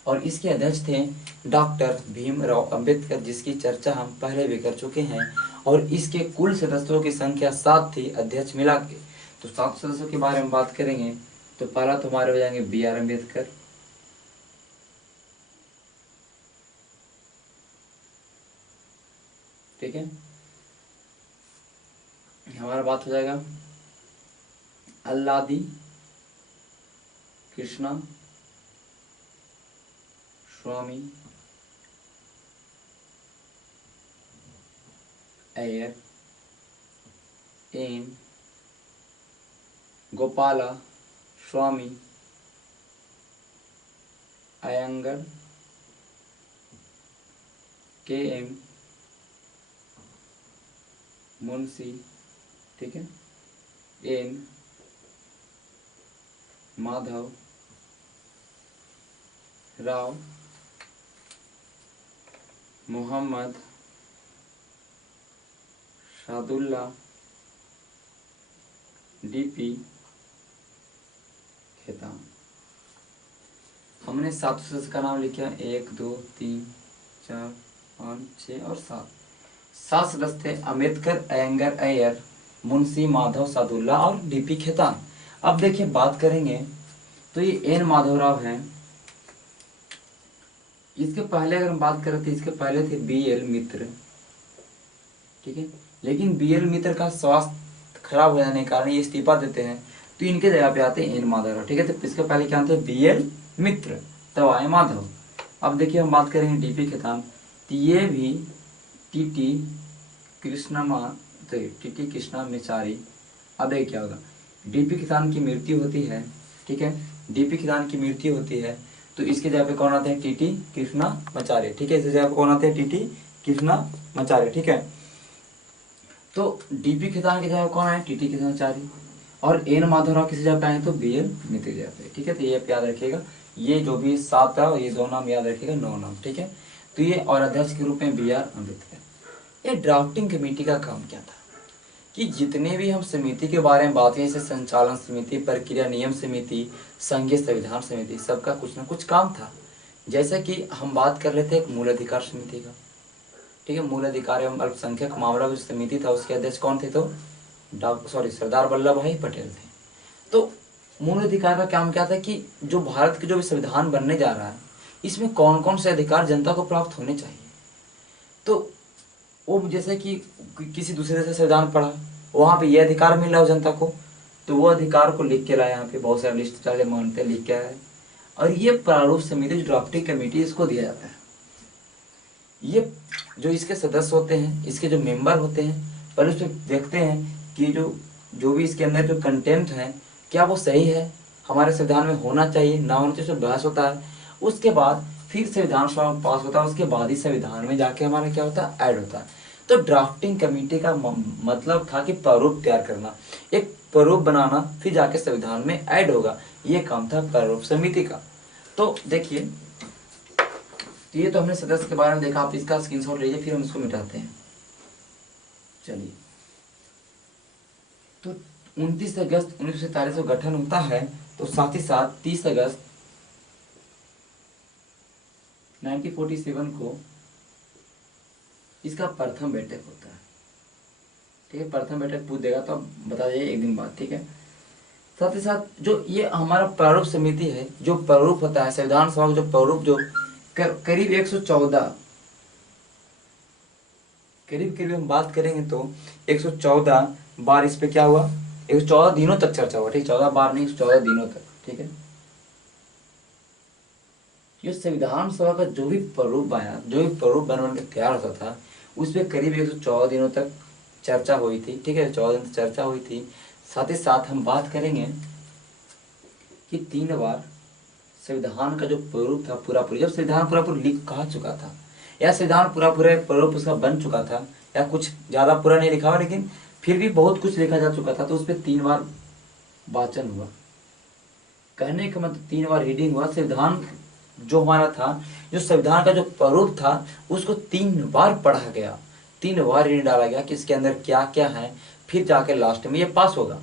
और इसके अध्यक्ष थे डॉक्टर भीमराव अंबेडकर, जिसकी चर्चा हम पहले भी कर चुके हैं। और इसके कुल सदस्यों की संख्या 7 थी, अध्यक्ष मिला के। तो 7 सदस्यों के बारे में बात करेंगे तो पहला तो हमारे हो जाएंगे BR अम्बेडकर, ठीक है। हमारा बात हो जाएगा अल्लादी कृष्णा स्वामी अय्यर, एन गोपाला स्वामी अयंगर, KM मुंशी, ठीक है, N माधव राव, मोहम्मद सादुल्ला, DP खेतान। हमने 7 सदस्य का नाम लिखा, 1 2 3 4 5 6 और 7 सदस्य थे। अम्बेडकर, अयंगर, अय्यर, मुंशी, माधव, सादुल्ला और DP खेतान। अब देखिए बात करेंगे तो ये N माधवराव हैं। इसके पहले अगर हम बात करें तो इसके पहले थे BL मित्र, ठीक है, लेकिन BL मित्र का स्वास्थ्य खराब हो जाने के कारण ये इस्तीफा देते हैं, तो इनके जगह पे आते हैं N माधवराव। ठीक है, तो इसके पहले क्या थे, BL मित्र, तब आए माधव। अब देखिए हम बात करेंगे DP खेतान, तो ये भी TT कृष्णामाचारी। अब देखिए क्या होगा, DP खेतान की मृत्यु होती है, ठीक है, DP खेतान की मृत्यु होती है, तो इसके जगह पे कौन आते हैं, TT कृष्णामाचार्य। ठीक है, इसके जगह पे कौन आते हैं, TT कृष्णामाचार्य। ठीक है, तो DP खेतान की जगह कौन आए, TT कृष्णामाचार्य, और N माधवराव किसी जगह पे आए तो BL मित्र जगह पे। ठीक है, तो ये याद रखिएगा, ये जो भी 7 है ये 2 नाम याद रखिएगा, 9 नाम। ठीक है, तो ये और अध्यक्ष के रूप में BR अम्बेडकर। ये ड्राफ्टिंग कमेटी का काम क्या था कि जितने भी हम समिति के बारे में बात करें, जैसे संचालन समिति, प्रक्रिया नियम समिति, संघीय संविधान समिति, सबका कुछ ना कुछ काम था। जैसे कि हम बात कर रहे थे एक मूल अधिकार समिति का, ठीक है। मूल अधिकार एवं अल्पसंख्यक मामला जो समिति था उसके अध्यक्ष कौन थे? तो सरदार वल्लभ भाई पटेल थे। तो मूल अधिकार का काम क्या था कि जो भारत के जो भी संविधान बनने जा रहा है इसमें कौन कौन से अधिकार जनता को प्राप्त होने चाहिए। तो वो जैसे कि किसी दूसरे देश से संविधान पढ़ा, वहाँ पे ये अधिकार मिल रहा हो जनता को, तो वो अधिकार को लिख के लाया, यहाँ पे बहुत सारे लिस्ट वाले मानते लिख के आया। और ये प्रारूप समिति जो ड्राफ्टिंग कमेटी इसको दिया जाता है। ये जो इसके सदस्य होते हैं, इसके जो मेंबर होते हैं, पहले उसमें देखते हैं कि जो भी इसके अंदर जो कंटेंट है क्या वो सही है, हमारे संविधान में होना चाहिए ना होना चाहिए, बहस होता है। उसके बाद फिर संविधान सभा में पास होता है, उसके बाद ही संविधान में जाके हमारा क्या होता है, ऐड होता है। तो ड्राफ्टिंग कमेटी का मतलब था कि प्रारूप तैयार करना, एक प्रारूप बनाना, फिर जाके संविधान में ऐड होगा, ये काम था प्रारूप समिति का। तो देखिए, ये तो हमने सदस्य के बारे में देखा, आप इसका स्क्रीनशॉट लीजिए, फिर हम इसको मिटाते हैं। चलिए, तो 29 अगस्त 1947 को गठन होता है, तो साथ ही साथ 30 अगस्त 1947 को इसका प्रथम बैठक होता है। ठीक है, प्रथम बैठक पूछ देगा तो आप बता दीजिए एक दिन बाद। ठीक है, साथ ही साथ जो ये हमारा प्रारूप समिति है, जो प्रारूप होता है संविधान सभा का, जो प्रारूप जो करीब 114 करीब हम बात करेंगे तो 114 बार इस पे क्या हुआ, 114 दिनों तक चर्चा हुआ। ठीक, 14 बार नहीं, 114 दिनों तक। ठीक है, ये संविधान सभा का जो भी प्रारूप आया, जो भी प्रारूप बन के तैयार होता था, उस पर करीब 114 दिनों तक चर्चा हुई थी। ठीक है, 14 दिन तक चर्चा हुई थी। साथ ही साथ हम बात करेंगे कि 3 बार संविधान का जो प्रारूप था पूरा जब संविधान पूरा लिख कहा चुका था, या संविधान पूरा प्रारूप उसका बन चुका था, या कुछ ज्यादा पूरा नहीं लिखा हुआ लेकिन फिर भी बहुत कुछ लिखा जा चुका था, तो उस पर 3 बार वाचन हुआ। कहने का मतलब 3 बार रीडिंग हुआ। संविधान जो हमारा था, जो संविधान का जो प्रारूप था, उसको 3 बार पढ़ा गया, 3 बार रीडिंग डाला गया कि इसके अंदर क्या क्या है, फिर जाके लास्ट में ये पास होगा।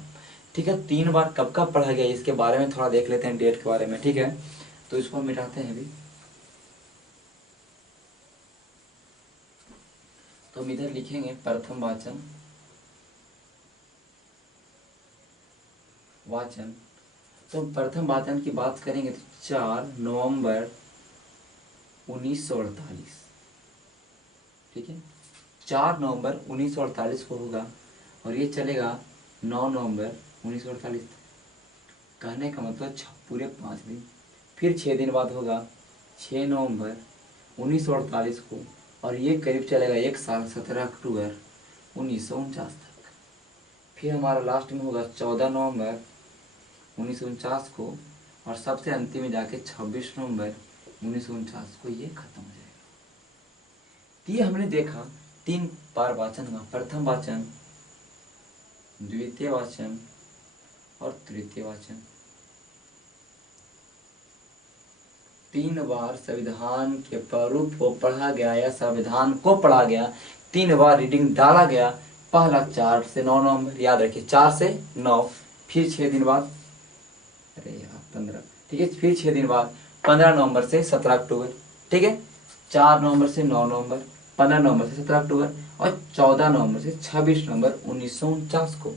ठीक है, 3 बार कब कब पढ़ा गया इसके बारे में थोड़ा देख लेते हैं, डेट के बारे में। ठीक है, तो इसको हम मिटाते हैं अभी। तो हम इधर लिखेंगे प्रथम वाचन। तो प्रथम वाचन की बात करेंगे तो 4 नवंबर 1948। ठीक है, 4 नवंबर 1948 को होगा और ये चलेगा 9 नवंबर 1948। कहने का मतलब पूरे 5 दिन। फिर 6 दिन बाद होगा 6 नवंबर 1948 को, और ये करीब चलेगा 1 साल, 17 अक्टूबर 1949 तक। फिर हमारा लास्ट में होगा 14 नवंबर 1949 को, और सबसे अंतिम में जाके 26 नवंबर 1949 को ये खत्म हो जाएगा। ये हमने देखा 3 बार वाचन हुआ, प्रथम वाचन, द्वितीय वाचन और तृतीय वाचन। 3 बार संविधान के प्रारूप को पढ़ा गया या संविधान को पढ़ा गया, 3 बार रीडिंग डाला गया। पहला 4 से 9 नवंबर, याद रखिए 4 से 9, फिर 6 दिन बाद, अरे यार 15, ठीक है, फिर 6 दिन बाद 15 नवंबर से 17 अक्टूबर। ठीक है, 4 नवंबर से 9 नवंबर, 15 नवंबर से 17 अक्टूबर, और 14 नवंबर से 26 नवंबर 1949 को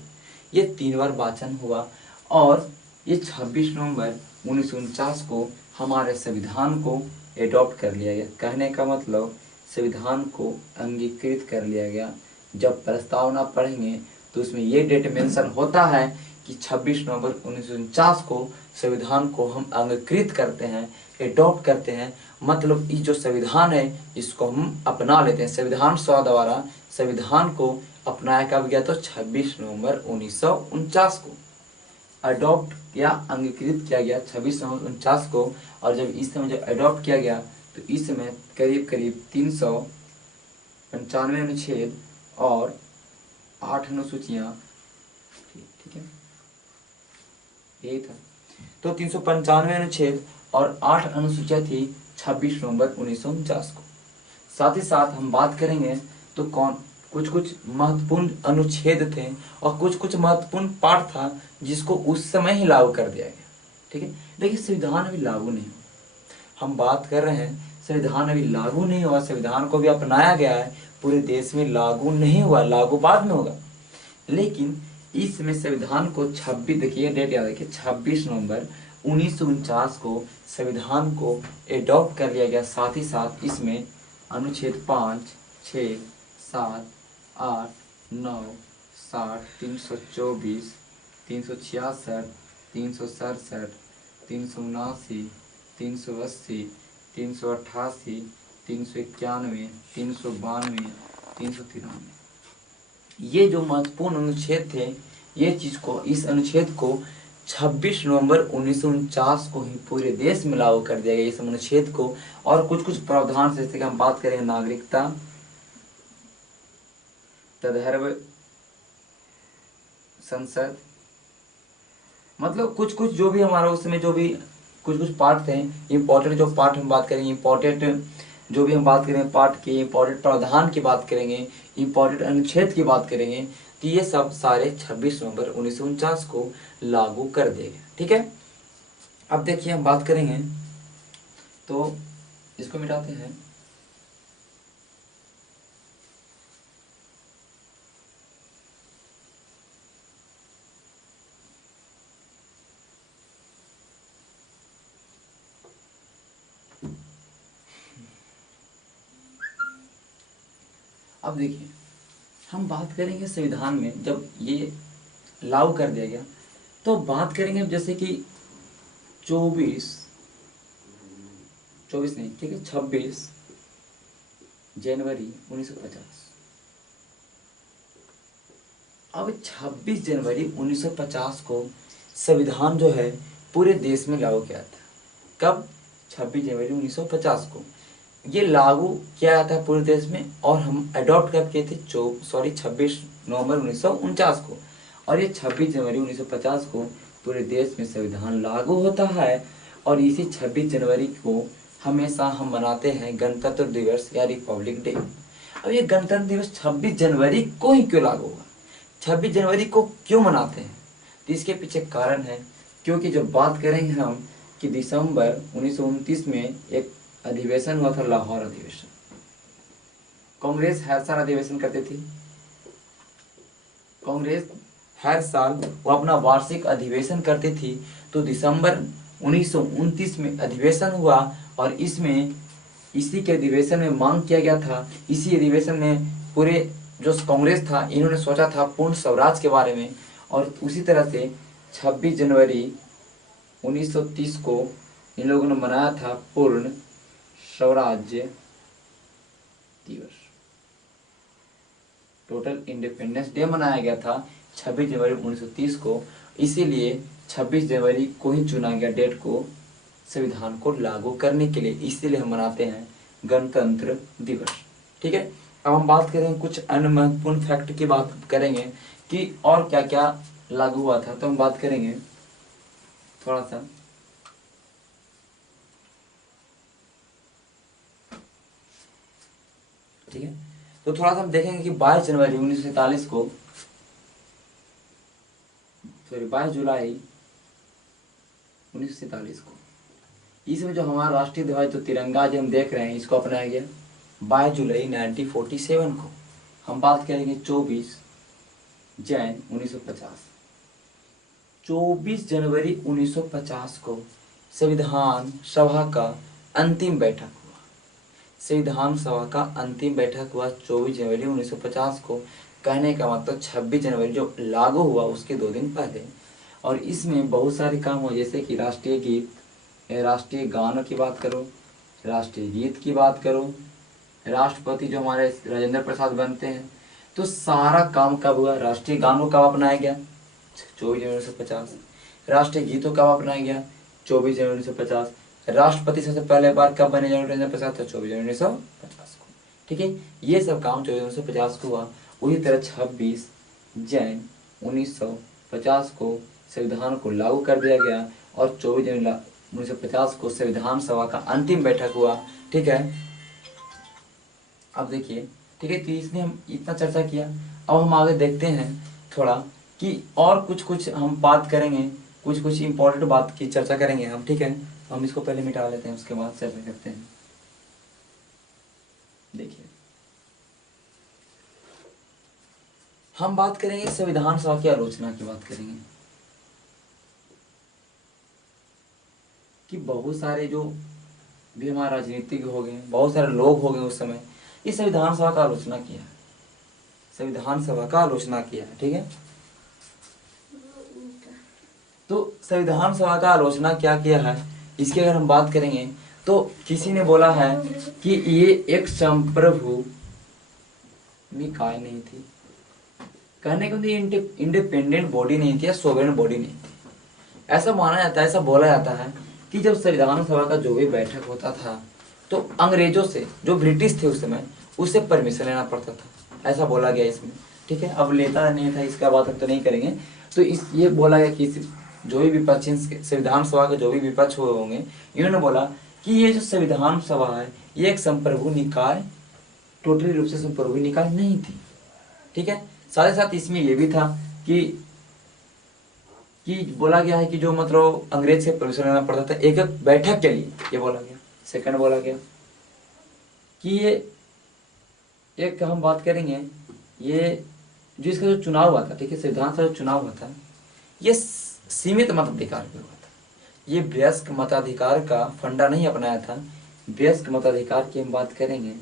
ये 3 बार वाचन हुआ। और ये 26 नवंबर 1949 को हमारे संविधान को एडॉप्ट कर लिया गया। कहने का मतलब संविधान को अंगीकृत कर लिया गया। जब प्रस्तावना पढ़ेंगे तो उसमें ये डेट मेंशन होता है कि 26 नवंबर 1949 को संविधान को हम अंगीकृत करते हैं, एडॉप्ट करते हैं। मतलब ये जो संविधान है इसको हम अपना लेते हैं। संविधान सभा द्वारा संविधान को अपनाया कब गया, तो 26 नवंबर 1949 को अडॉप्ट या अंगीकृत किया गया 26 नवंबर 1949 को। और जब इस समय जब अडॉप्ट किया गया तो इस समय करीब 395 अनुच्छेद और 8 अनुसूचियां, ठीक है, यही था। तो 395 अनुच्छेद और 8 अनुसूचियां थी 26 नवंबर 1949 को। साथ ही साथ हम बात करेंगे तो कुछ महत्वपूर्ण अनुच्छेद थे और कुछ महत्वपूर्ण पार्ट था जिसको उस समय ही लागू कर दिया गया। ठीक है, देखिए संविधान अभी लागू नहीं हुआ, हम बात कर रहे हैं संविधान अभी लागू नहीं हुआ, संविधान को भी अपनाया गया है, पूरे देश में लागू नहीं हुआ, लागू बाद में होगा। लेकिन इस समय संविधान को 26, देखिए डेट याद रखिए, 26 नवंबर 1949 को संविधान को एडॉप्ट कर लिया गया। साथ ही साथ इसमें अनुच्छेद 5, 6, 7, 8, 9, 60, 324, 366, 367, 379, 380, 388, 391, 392, 393, ये जो महत्वपूर्ण अनुच्छेद थे, ये चीज को, इस अनुच्छेद को 26 नवंबर 1949 को ही पूरे देश में लागू कर दिया गया इस अनुच्छेद को। और कुछ कुछ प्रावधान से, जैसे कि हम बात करें नागरिकता, तदर्व संसद, मतलब कुछ कुछ जो भी हमारा उस समय जो भी कुछ कुछ पार्ट थे, इम्पोर्टेंट जो पार्ट हम बात करेंगे, इम्पोर्टेंट जो भी हम बात करेंगे पार्ट के, इम्पोर्टेंट प्रावधान की बात करेंगे, इम्पोर्टेंट अनुच्छेद की बात करेंगे, तो ये सब सारे 26 नवंबर 1949 को लागू कर दिए गए। ठीक है, अब देखिए हम बात करेंगे, तो इसको मिटाते हैं। अब देखिए हम बात करेंगे संविधान में जब ये लागू कर दिया गया, तो बात करेंगे जैसे कि 24 नहीं, ठीक है, 26 जनवरी 1950। अब 26 जनवरी 1950 को संविधान जो है पूरे देश में लागू किया था। कब? 26 जनवरी 1950 को ये लागू किया था पूरे देश में, और हम अडॉप्ट कब किए थे? 26 नवंबर 1949 को। और ये 26 जनवरी 1950 को पूरे देश में संविधान लागू होता है। और इसी 26 जनवरी को हमेशा हम मनाते हैं गणतंत्र दिवस या रिपब्लिक डे। अब ये गणतंत्र दिवस 26 जनवरी को ही क्यों लागू हुआ, 26 जनवरी को क्यों मनाते हैं? तो इसके पीछे कारण है, क्योंकि जब बात करेंगे हम कि दिसंबर 1929 में एक अधिवेशन हुआ था, लाहौर अधिवेशन। कांग्रेस हर साल अधिवेशन करती थी, कांग्रेस हर साल वो अपना वार्षिक अधिवेशन करती थी। तो दिसंबर 1929 में अधिवेशन हुआ, और इसमें इसी के अधिवेशन में मांग किया गया था, इसी अधिवेशन में पूरे जो कांग्रेस था इन्होंने सोचा था पूर्ण स्वराज के बारे में। और उसी तरह से 26 जनवरी 1930 को इन लोगों ने मनाया था पूर्ण स्वराज्य दिवस। टोटल इंडिपेंडेंस डे मनाया गया था 26 जनवरी 1930 को। इसीलिए 26 जनवरी को ही चुना गया डेट को संविधान को लागू करने के लिए, इसीलिए हम मनाते हैं गणतंत्र दिवस। ठीक है, अब हम बात करेंगे कुछ अन्य महत्वपूर्ण फैक्ट की बात करेंगे कि और क्या क्या लागू हुआ था। तो हम बात करेंगे थोड़ा सा, ठीक है, तो थोड़ा सा हम देखेंगे कि 22 जनवरी 1947 को, सॉरी 22 जुलाई 1947 को, इसमें जो हमारा राष्ट्रीय ध्वज जो तिरंगा जो हम देख रहे हैं इसको अपनाया गया 22 जुलाई 1947 को। हम बात करेंगे 24 जैन 1950। 24 जनवरी 1950 को संविधान सभा का अंतिम बैठक हुआ। संविधान सभा का अंतिम बैठक हुआ 24 जनवरी 1950 को। कहने का मतलब 26 जनवरी जो लागू हुआ उसके 2 दिन पहले। और इसमें बहुत सारे काम हुए, जैसे कि राष्ट्रीय गीत, राष्ट्रीय गानों की बात करो, राष्ट्रीय गीत की बात करो, राष्ट्रपति जो हमारे राजेंद्र प्रसाद बनते हैं, तो सारा काम कब हुआ? राष्ट्रीय गानों कब अपनाया गया? 24 जनवरी 1950। राष्ट्रीय गीतों कब अपनाया गया? 24 जनवरी 1950। राष्ट्रपति सबसे पहले बार कब बने राजेंद्र प्रसाद? 24 जनवरी 1950 को। ठीक है, ये सब काम 24 जनवरी 1950 को हुआ। उसी तरह 26 जैन 1950 को संविधान को लागू कर दिया गया, और 24 जनवरी 1950 को संविधान सभा का अंतिम बैठक हुआ। ठीक है, अब देखिए, ठीक है, तो इसमें हम इतना चर्चा किया। अब हम आगे देखते हैं थोड़ा कि और कुछ कुछ हम बात करेंगे, कुछ कुछ इंपॉर्टेंट बात की चर्चा करेंगे हम। ठीक है, तो हम इसको पहले मिटा लेते हैं, उसके बाद चर्चा करते हैं। देखिए हम बात करेंगे संविधान सभा की आलोचना की बात करेंगे कि बहुत सारे जो भी हमारे राजनीतिक हो गए, बहुत सारे लोग हो गए उस समय, ये संविधान सभा का आलोचना किया है, संविधान सभा का आलोचना किया है। ठीक है, तो संविधान सभा का आलोचना क्या किया है, इसकी अगर हम बात करेंगे तो किसी ने बोला है कि ये एक संप्रभु निकाय नहीं थी, कहने को इंडिपेंडेंट बॉडी नहीं थी या सोवरेन बॉडी नहीं थी। ऐसा माना जाता है, ऐसा बोला जाता है कि जब संविधान सभा का जो भी बैठक होता था तो अंग्रेजों से, जो ब्रिटिश थे उस समय, उससे परमिशन लेना पड़ता था, ऐसा बोला गया इसमें। ठीक है, अब लेता नहीं था इसका बात हम तो नहीं करेंगे। तो इस ये बोला गया कि जो भी विपक्षी संविधान सभा के जो भी विपक्ष हुए होंगे, इन्होंने बोला कि ये जो संविधान सभा है ये एक संप्रभु निकाय, टोटली रूप से संप्रभु निकाय नहीं थी। ठीक है, साथ ही साथ इसमें ये भी था कि बोला गया है कि जो मतलब अंग्रेज से परमिशन लेना पड़ता था एक एक बैठक के लिए, ये बोला गया। सेकंड बोला गया कि ये एक हम बात करेंगे, ये जो इसका जो चुनाव हुआ था, ठीक है, संविधान सभा चुनाव हुआ था, ये सीमित मताधिकार पे हुआ था। ये वयस्क मताधिकार का फंडा नहीं अपनाया था। वयस्क मताधिकार की हम बात करेंगे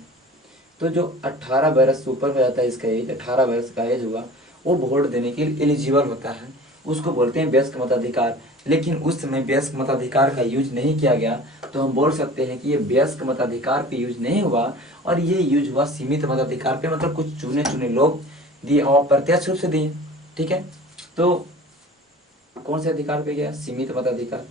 तो जो 18 बरस से ऊपर हो जाता है, इसका एज 18 बरस का एज हुआ, वो वोट देने के लिए एलिजिबल होता है, उसको बोलते हैं वयस्क मताधिकार। लेकिन उस समय वयस्क मताधिकार का यूज नहीं किया गया, तो हम बोल सकते हैं कि ये वयस्क मताधिकार पे यूज नहीं हुआ और ये यूज हुआ सीमित मताधिकार पे, मतलब कुछ चुने चुने लोग दिए और प्रत्यक्ष रूप से दिए। ठीक है, तो कौन से अधिकार पे गया, सीमित मताधिकार।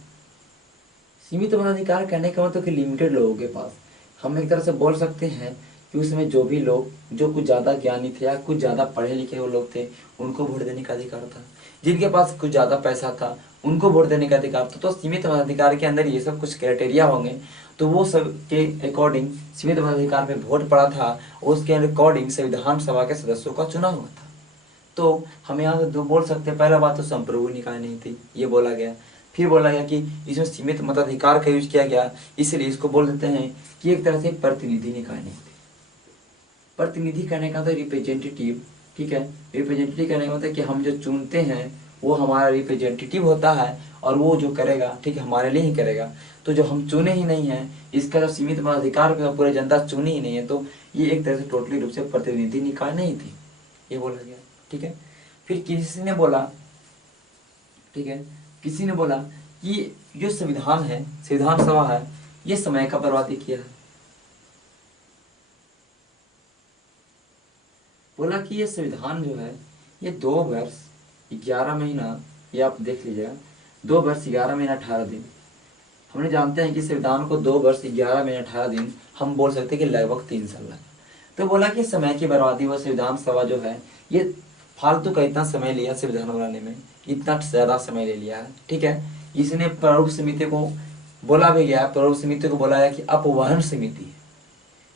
सीमित मताधिकार कहने का मतलब कि लिमिटेड लोगों के पास, हम एक तरह से बोल सकते हैं कि उसमें जो भी लोग जो कुछ ज़्यादा ज्ञानी थे या कुछ ज़्यादा पढ़े लिखे वो लोग थे, उनको वोट देने का अधिकार था। जिनके पास कुछ ज़्यादा पैसा था उनको वोट देने का अधिकार था। तो सीमित मताधिकार के अंदर ये सब कुछ क्राइटेरिया होंगे, तो वो सब के अकॉर्डिंग सीमित मताधिकार में वोट पड़ा था, उसके अकॉर्डिंग संविधान सभा के सदस्यों का चुनाव हुआ था। तो हम यहाँ से दो बोल सकते हैं, पहला बात तो संप्रभु निकाय नहीं थी, ये बोला गया। फिर बोला गया कि इसमें सीमित मताधिकार का यूज किया गया, इसलिए इसको बोल देते हैं कि एक तरह से प्रतिनिधि निकाय नहीं थे। प्रतिनिधि कहने का तो रिप्रेजेंटेटिव। ठीक है, रिप्रेजेंटेटिव कहने का मतलब कि हम जो चुनते हैं वो हमारा रिप्रेजेंटेटिव होता है और वो जो करेगा, ठीक है, हमारे लिए ही करेगा। तो जो हम चुने ही नहीं है, इसका जो सीमित मताधिकार पे पूरे जनता चुनी ही नहीं है, तो ये एक तरह से टोटली रूप से प्रतिनिधि निकाय नहीं थी, ये बोला गया। ठीक है, फिर किसी ने बोला, ठीक है, किसी ने बोला कि जो संविधान है, संविधान सभा है, ये समय का बर्बादी किया है। बोला कि ये संविधान जो है ये 2 वर्ष 11 महीना, ये आप देख लीजिएगा, 2 वर्ष 11 महीना 18 दिन। हमने जानते हैं कि संविधान को 2 वर्ष 11 महीना 18 दिन, हम बोल सकते हैं कि लगभग 3 साल लगा। तो बोला कि समय की बर्बादी व संविधान सभा जो है ये फालतू का इतना समय लिया संविधान बनाने में, इतना ज़्यादा समय ले लिया है। ठीक है, इसने प्रारूप समिति को बोला भी गया, प्रारूप समिति को बोला है कि अपवहन समिति है,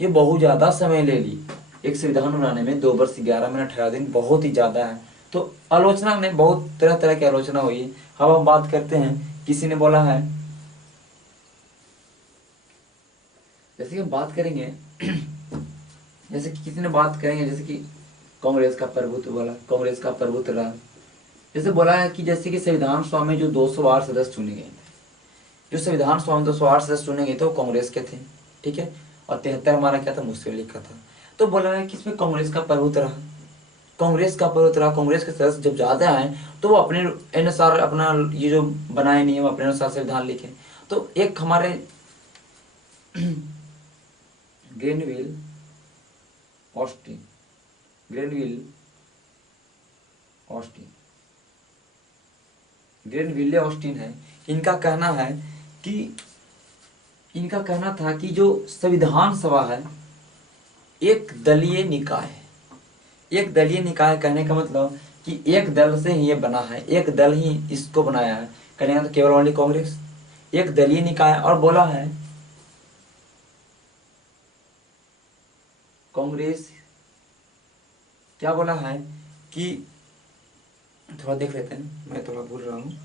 ये बहुत ज़्यादा समय ले ली एक संविधान बनाने में। 2 वर्ष 11 महीना 18 दिन बहुत ही ज़्यादा है। तो आलोचना में बहुत तरह तरह की आलोचना हुई है। अब हम बात करते हैं, किसी ने बोला है, जैसे कि हम बात करेंगे जैसे कि किसी ने बात करेंगे, जैसे कि कांग्रेस का प्रभुत्व बोला, कांग्रेस का प्रभुत्व रहा। जैसे बोला है कि जैसे कि संविधान सभा में जो 208 सदस्य चुने गए थे, जो संविधान सभा में 208 सदस्य चुने गए थे वो कांग्रेस के थे। ठीक है, और 73 हमारा क्या था, मुस्लिम लीग का था। तो बोला है कि इसमें कांग्रेस का प्रभुत्व रहा, कांग्रेस का प्रभुत्व रहा, कांग्रेस के सदस्य जब ज्यादा आए तो वो अपने अनुसार अपना ये जो बनाए नियम अपने अनुसार संविधान लिखे। तो एक हमारे Granville Austin, Granville Austin, Granville Austin है, इनका कहना है कि इनका कहना था कि जो संविधान सभा है एक दलीय निकाय है। एक दलीय निकाय कहने का मतलब कि एक दल से ही ये बना है, एक दल ही इसको बनाया है, कहने का तो केवल ओनली कांग्रेस, एक दलीय निकाय। और बोला है कांग्रेस क्या बोला है कि, थोड़ा देख लेते हैं, मैं थोड़ा भूल रहा हूँ।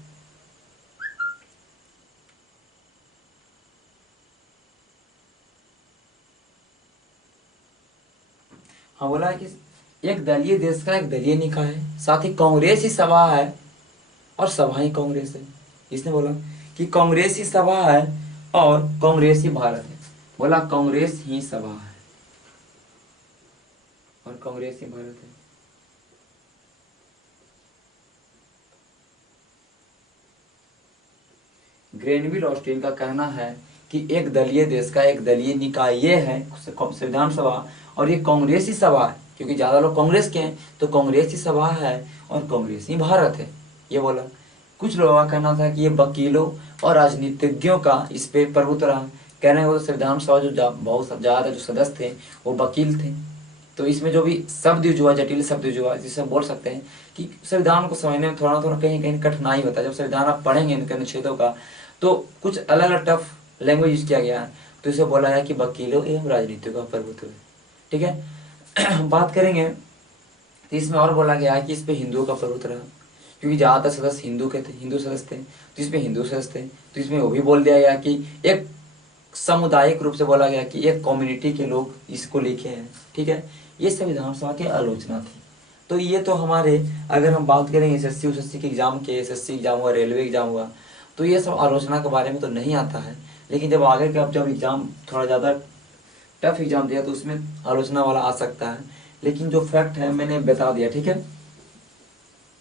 हाँ, बोला है कि एक दलीय देश का एक दलीय निकाय है, साथ ही कांग्रेस ही सभा है और सभा ही कांग्रेस है। इसने बोला कि कांग्रेस ही सभा है और कांग्रेस ही भारत है। बोला कांग्रेस ही सभा है और कांग्रेस ही भारत है। ग्रेनविल ऑस्टिन का कहना है कि एक दलीय देश का एक दलीय निकाय ये है संविधान सभा, और ये कांग्रेस ही सभा है, क्योंकि ज्यादा लोग कांग्रेस के हैं तो कांग्रेस ही सभा है और कांग्रेस ही भारत है, ये बोला। कुछ लोगों का कहना था कि ये वकीलों और राजनीतिज्ञों का इस पे प्रभुत्व रहा। कहने को तो संविधान सभा जो बहुत ज्यादा जो सदस्य थे वो वकील थे, तो इसमें जो भी शब्द यूज हुआ, जटिल शब्द यूज हुआ, जिसे हम बोल सकते हैं कि संविधान को समझने में थोड़ा थोड़ा कहीं कहीं कठिनाई होता है। जब संविधान आप पढ़ेंगे इनके अनुच्छेदों का तो कुछ अलग अलग टफ लैंग्वेज यूज किया गया है, तो इसे बोला है कि वकीलों एवं राजनीतियों का प्रभुत्व है। ठीक है। हम बात करेंगे तो इसमें और बोला गया है कि इस पे हिंदुओं का प्रभुत्व रहा, क्योंकि ज्यादातर सदस्य हिंदू के थे, हिंदू सदस्य थे, तो इसमें हिंदू सदस्य थे, तो इसमें वो भी बोल दिया गया कि एक सामुदायिक रूप से बोला गया कि एक कम्युनिटी के लोग इसको लिखे हैं। ठीक है, ये संविधान सभा की आलोचना थी। तो ये तो हमारे, अगर हम बात करें एसएससी उसएससी के एग्जाम के, एसएससी एग्जाम हुआ, रेलवे एग्जाम हुआ, तो ये सब आलोचना के बारे में तो नहीं आता है। लेकिन जब आगे के जब एग्जाम थोड़ा ज़्यादा टफ एग्जाम दिया तो उसमें आलोचना वाला आ सकता है। लेकिन जो फैक्ट है मैंने बता दिया, ठीक है,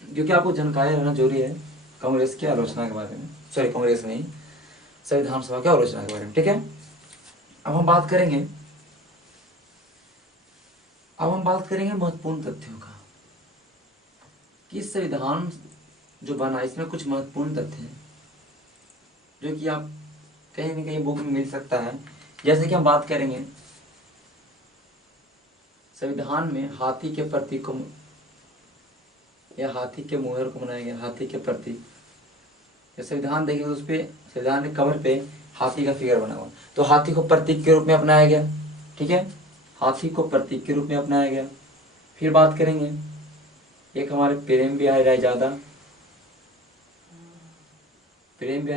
क्योंकि आपको जानकारी रहना जरूरी है कांग्रेस की आलोचना के बारे में, सॉरी कांग्रेस नहीं, संविधान सभा की आलोचना के बारे में। ठीक है, अब हम बात करेंगे महत्वपूर्ण तथ्यों का कि संविधान जो बना इसमें कुछ महत्वपूर्ण तथ्य हैं जो कि आप कहीं न कहीं बुक में मिल सकता है। जैसे कि हम बात करेंगे संविधान में हाथी के प्रतीक को या हाथी के मुहर को बनाया गया, हाथी के प्रतीक। जब संविधान देखेंगे उस पे संविधान के कवर पे हाथी का फिगर बना हुआ, तो हाथी को प्रतीक के रूप में अपनाया गया। ठीक है, हाथी को प्रतीक के रूप में अपनाया गया। फिर बात करेंगे एक हमारे प्रेम बिहारी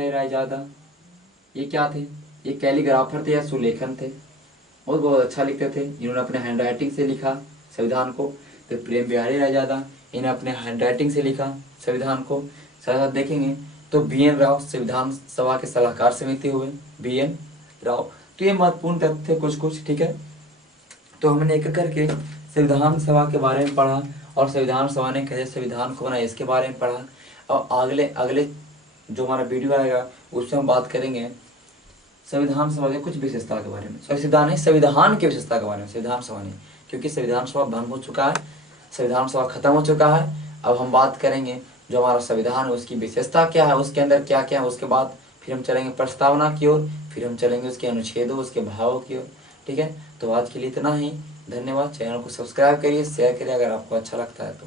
रायजादा, ये क्या थे? ये कैलीग्राफर थे या सुलेखन थे, बहुत अच्छा लिखते थे, जिन्होंने अपने हैंड राइटिंग से लिखा संविधान को। तो प्रेम बिहारी रायजादा, इन्हें अपने हैंड राइटिंग से लिखा संविधान को। साथ देखेंगे तो BN राव संविधान सभा के सलाहकार समिति हुए, BN राव। तो ये महत्वपूर्ण तथ्य कुछ। ठीक है, तो हमने एक करके संविधान सभा के बारे में पढ़ा और संविधान सभा ने कैसे संविधान को बनाया इसके बारे में पढ़ा। और अगले जो हमारा वीडियो आएगा उसमें हम बात करेंगे संविधान सभा के कुछ विशेषता के बारे में, संविधान की विशेषता के बारे में, संविधान सभा नहीं, क्योंकि संविधान सभा भंग हो चुका है, संविधान सभा खत्म हो चुका है। अब हम बात करेंगे जो हमारा संविधान है उसकी विशेषता क्या है, उसके अंदर क्या क्या है, उसके बाद फिर हम चलेंगे प्रस्तावना की ओर, फिर हम चलेंगे उसके अनुच्छेदों, उसके भावों की ओर। ठीक है, तो आज के लिए इतना ही। धन्यवाद। चैनल को सब्सक्राइब करिए, शेयर करिए अगर आपको अच्छा लगता है तो।